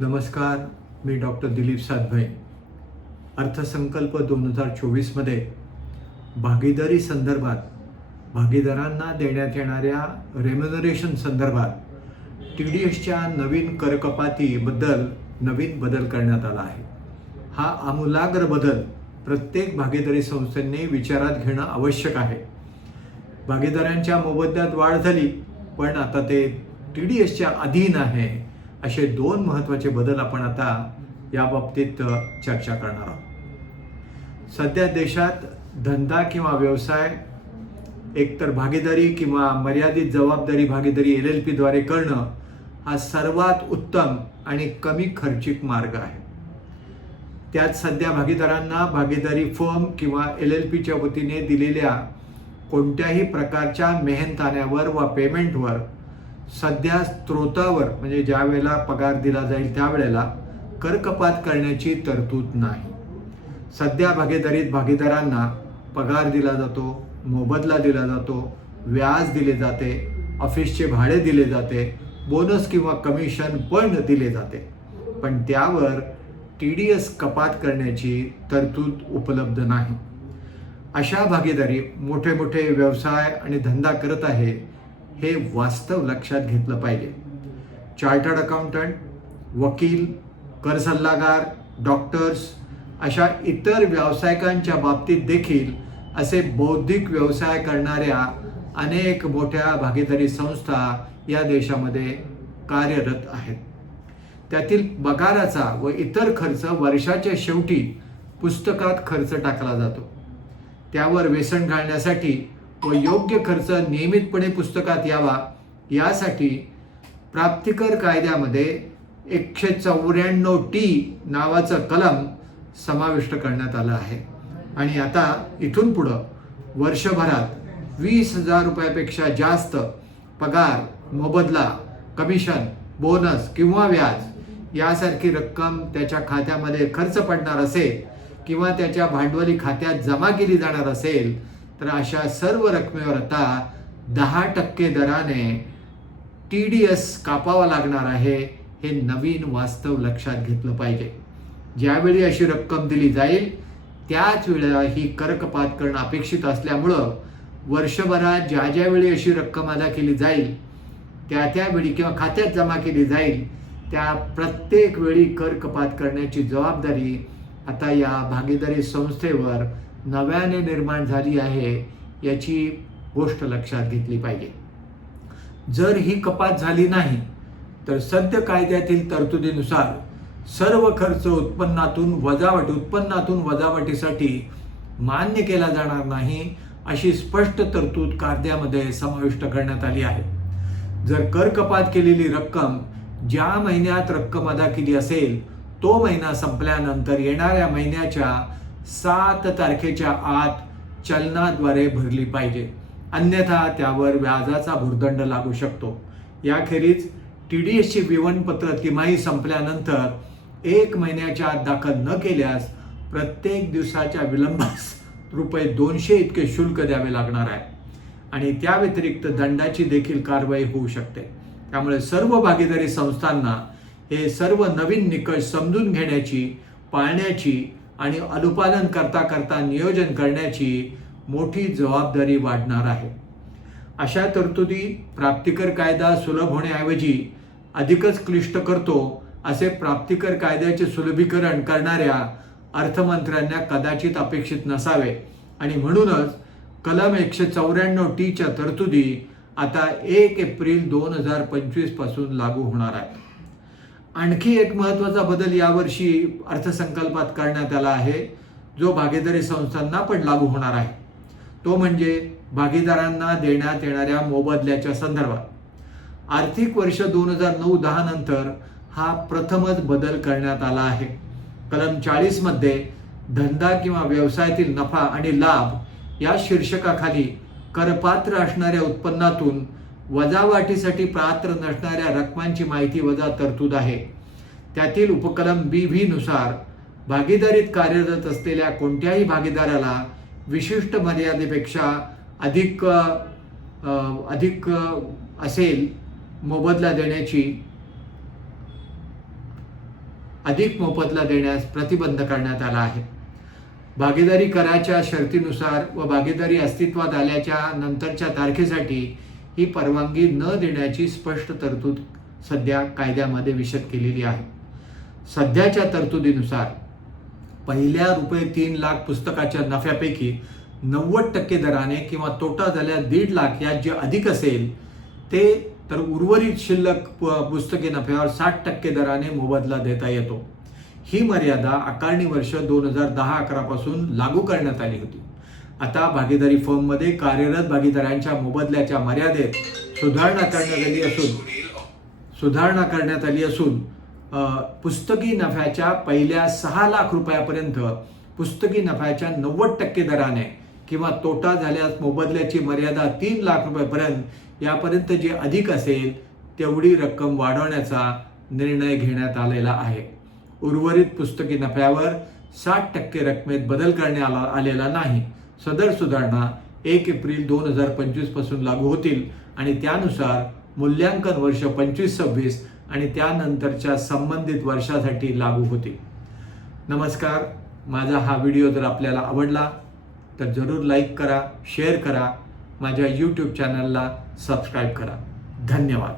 नमस्कार मी डॉक्टर दिलीप साधभय अर्थसंकल्प दोन हजार चोवीसमध्ये भागीदारी संदर्भात भागीदारांना देण्यात येणाऱ्या रेम्युनरेशन संदर्भात टी डी एसच्या नवीन करकपातीबद्दल नवीन बदल करण्यात आला आहे. हा आमूलाग्र बदल प्रत्येक भागीदारी संस्थेने विचारात घेणं आवश्यक आहे. भागीदारांच्या मोबदल्यात वाढ झाली पण आता ते टी डी एसच्या अधीन आहे. असे दोन महत्त्वाचे बदल आपण आता या बाबतीत चर्चा करणार आहोत. सध्या देशात धंदा किंवा व्यवसाय एकतर भागीदारी किंवा मर्यादित जबाबदारी भागीदारी एल एल पीद्वारे करणं हा सर्वात उत्तम आणि कमी खर्चिक मार्ग आहे. त्यात सध्या भागीदारांना भागीदारी फर्म किंवा एल एल पीच्या वतीने दिलेल्या कोणत्याही प्रकारच्या मेहनताण्यावर व पेमेंटवर सध्या स्त्रोतावर म्हणजे ज्या वेळेला पगार दिला जाईल त्यावेळेला कर कपात करण्याची तरतूद नाही. सध्या भागीदारीत भागीदारांना पगार दिला जातो मोबदला दिला जातो व्याज दिले जाते ऑफिसचे भाडे दिले जाते बोनस किंवा कमिशन पण दिले जाते. पण त्यावर टी डी एस कपात करण्याची तरतूद उपलब्ध नाही. अशा भागीदारी मोठे मोठे व्यवसाय आणि धंदा करत आहे हे वास्तव लक्षात घेतलं पाहिजे. चार्टर्ड अकाउंटंट वकील कर सल्लागार डॉक्टर्स अशा इतर व्यावसायिकांच्या बाबतीत देखील असे बौद्धिक व्यवसाय करणाऱ्या अनेक मोठ्या भागीदारी संस्था या देशामध्ये कार्यरत आहेत. त्यातील पगाराचा व इतर खर्च वर्षाच्या शेवटी पुस्तकात खर्च टाकला जातो. त्यावर व्यसन घालण्यासाठी व योग्य खर्च नियमितपणे पुस्तकात यावा यासाठी प्राप्तिकर कायद्यामध्ये एकशे चौऱ्याण्णव टी नावाचं कलम समाविष्ट करण्यात आलं आहे. आणि आता इथून पुढं वर्षभरात वीस हजार रुपयापेक्षा जास्त पगार मोबदला कमिशन बोनस किंवा व्याज यासारखी रक्कम त्याच्या खात्यामध्ये खर्च पडणार असेल किंवा त्याच्या भांडवली खात्यात जमा केली जाणार असेल तर अशा सर्व रकमेवर आता दहा टक्के दराने टी डी एस कापावा लागणार आहे हे नवीन वास्तव लक्षात घेतलं पाहिजे. ज्यावेळी अशी रक्कम दिली जाईल त्याच वेळेला ही करकपात करणं अपेक्षित असल्यामुळं वर्षभरात ज्या ज्यावेळी अशी रक्कम अदा केली जाईल त्या त्यावेळी किंवा खात्यात जमा केली जाईल त्या प्रत्येक वेळी कर कपात करण्याची जबाबदारी आता या भागीदारी संस्थेवर नव्याने निर्माण झाली आहे याची गोष्ट लक्षात घेतली पाहिजे. जर ही कपात झाली नाही तर सद्य कायद्यातील तरतुदीनुसार सर्व खर्च उत्पन्नातून वजावट उत्पन्नातून वजावटीसाठी मान्य केला जाणार नाही अशी स्पष्ट तरतूद कायद्यामध्ये समाविष्ट करण्यात आली आहे. जर कर कपात केलेली रक्कम ज्या महिन्यात रक्कम अदा केली असेल तो महिना संपल्यानंतर येणाऱ्या महिन्याच्या सात तारखेच्या आत चलनाद्वारे भरली पाहिजे. अन्यथा त्यावर व्याजाचा भुर्दंड लागू शकतो. याखेरीज टी डी एसची विवरणपत्र तिमाही संपल्यानंतर एक महिन्याच्या आत दाखल न केल्यास प्रत्येक दिवसाच्या विलंबास रुपये दोनशे इतके शुल्क द्यावे लागणार आहे. आणि त्या व्यतिरिक्त दंडाची देखील कारवाई होऊ शकते. त्यामुळे सर्व भागीदारी संस्थांना हे सर्व नवीन निकष समजून घेण्याची पाळण्याची आणि अनुपालन करता करता नियोजन करण्याची मोठी जबाबदारी वाढणार आहे. अशा तरतुदी प्राप्तिकर कायदा सुलभ होण्याऐवजी अधिकच क्लिष्ट करतो असे प्राप्तिकर कायद्याचे सुलभीकरण करणाऱ्या अर्थमंत्र्यांना कदाचित अपेक्षित नसावे. आणि म्हणूनच कलम एकशे चौऱ्याण्णव टीच्या तरतुदी आता एक एप्रिल दोन हजार पंचवीसपासून लागू होणार आहे आणखी एक महत्त्वाचा बदल यावर्षी अर्थसंकल्पात करण्यात आला आहे जो भागीदारी संस्थांना पण लागू होणार आहे. तो म्हणजे भागीदारांना देण्यात येणाऱ्या मोबदल्याच्या संदर्भात. आर्थिक वर्ष दोन हजार नऊ दहा नंतर हा प्रथमच बदल करण्यात आला आहे. कलम चाळीसमध्ये धंदा किंवा व्यवसायातील नफा आणि लाभ या शीर्षकाखाली करपात्र असणाऱ्या उत्पन्नातून वजावाटीसाठी पात्र नसणाऱ्या रकमांची माहिती वजा तरतूद आहे. त्यातील उपकलम बी व्हीनुसार भागीदारीत कार्यरत असलेल्या कोणत्याही भागीदाराला विशिष्ट मर्यादेपेक्षा अधिक अधिक असेल मोबदला देण्याची अधिक मोबदला देण्यास प्रतिबंध करण्यात आला आहे. भागीदारी कराच्या शर्तीनुसार व भागीदारी अस्तित्वात आल्याच्या नंतरच्या तारखेसाठी ही परवानगी न देण्याची स्पष्ट तरतूद सध्या कायद्यामध्ये विशद केलेली आहे. सध्याच्या तरतुदीनुसार पहिल्या रुपये तीन लाख पुस्तकाच्या नफ्यापैकी नव्वद टक्के दराने किंवा तोटा झाल्या दीड लाख यात जे अधिक असेल ते तर उर्वरित शिल्लक प- नफ्यावर साठ टक्के दराने मोबदला देता येतो. ही मर्यादा आकारणी वर्ष दोन हजार दहा अकरापासून लागू करण्यात आली होती. आता भागीदारी फर्ममध्ये कार्यरत भागीदारांच्या मोबदल्याच्या मर्यादेत सुधारणा करण्यात आली असून सुधारणा करण्यात आली असून पुस्तकी नफ्याच्या पहिल्या सहा लाख रुपयापर्यंत पुस्तकी नफ्याच्या नव्वद टक्के दराने किंवा तोटा झाल्यास मोबदल्याची मर्यादा तीन लाख रुपयापर्यंत यापर्यंत जे अधिक असेल तेवढी रक्कम वाढवण्याचा निर्णय घेण्यात आलेला आहे. उर्वरित पुस्तकी नफ्यावर साठ टक्के रकमेत बदल करण्यात आला आलेला नाही. सदर सुधारणा एक एप्रिल दोन हजार पंचवीसपासून लागू होतील आणि त्यानुसार मूल्यांकन वर्ष पंचवीस सव्वीस आणि त्यानंतरच्या संबंधित वर्षासाठी लागू होतील. नमस्कार माझा हा व्हिडिओ जर आपल्याला आवडला तर जरूर लाईक करा शेअर करा माझ्या यूट्यूब चॅनलला सबस्क्राईब करा. धन्यवाद.